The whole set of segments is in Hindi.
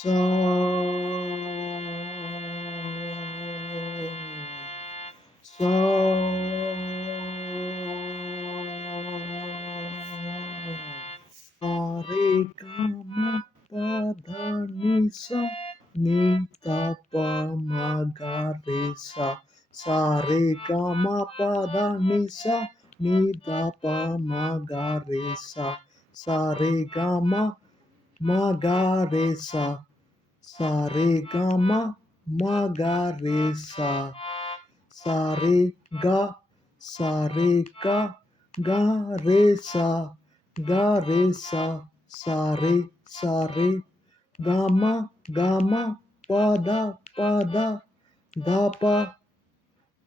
सा सा रे गा मा पा धा नि सा नि धा पा मा गा रे सा रे गा मा पा धा नि सा नि धा पा मा गा रे सा रे गा मा गा रे सा रे गा मा गा रे सा रे गा सा रे गा रे सा रे गा मा पा धा पा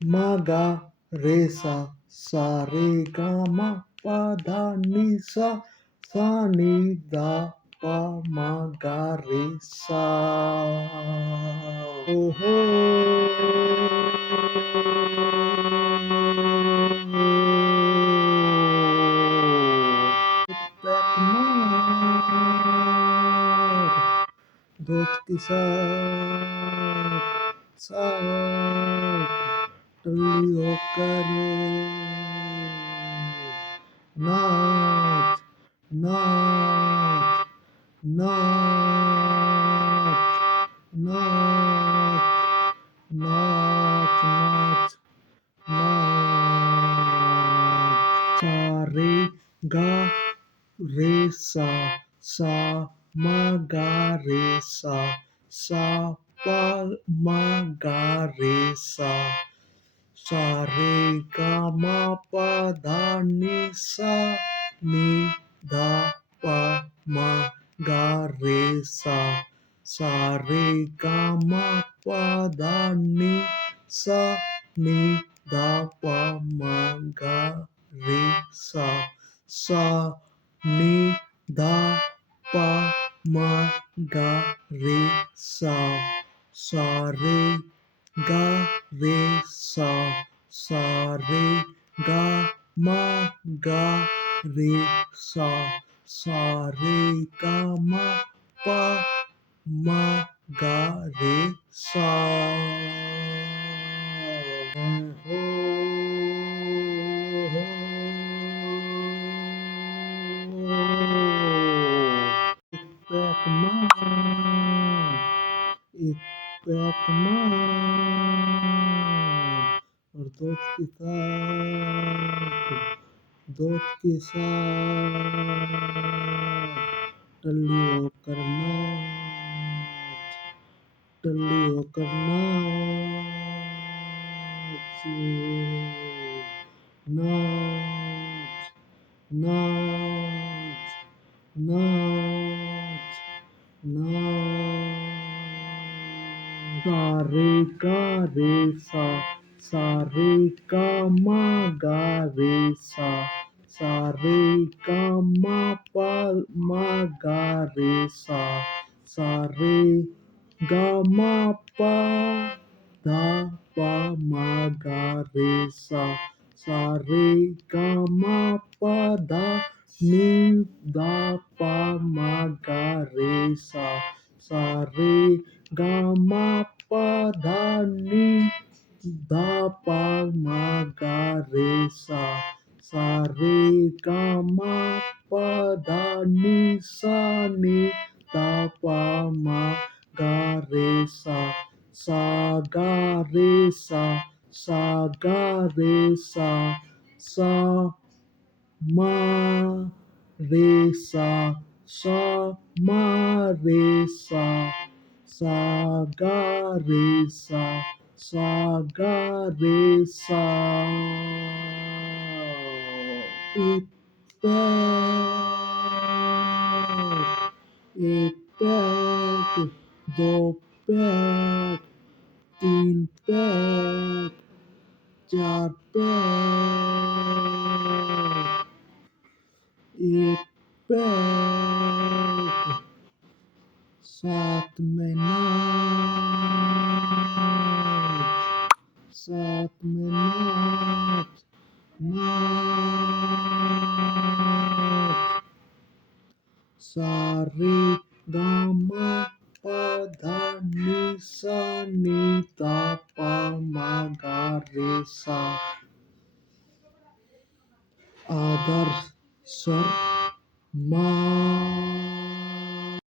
मा गा रे सा रे गा मा पा धा नि सा नि धा पा मा गा रे सा हो दोस्त के साथ टल्ली होकर नाच नाच नाच नाच नाच नाच सारे गा रे सा मा गा रे सा पा मा गा रे सा रे गा मा पा धा नि धा पा मा गा रे सा रे गा मा पा धा नि धा पा मा गा रे सा नि धा पा मा गा रे सा रे गा रे सा रे गा मा गा रे सा रे गा मा पा मा गा रे सा हो पैक मार एक पैक मार और दोस्त के साथ टल्ली होकर नाच नाच नाच नाच सा रे गा मा गा रे सा रे गा मा पा मा गा रे सा रे गा मा पा धा पा मा गा रे सा रे गा मा पा धा नि धा पा मा गा रे सा रे गा मा पा धा नि धा पा मा गा रे सा रे गा मा पा धा नि धा पा मा गा रे सा गा रे गा रे सा मा रे सा मा रे सा गा रे गा रे एक पैक दो पैक तीन पैक चार पैक एक पैक साथ में नाच नाच सा रे गा मा सा। आदर स्वर मा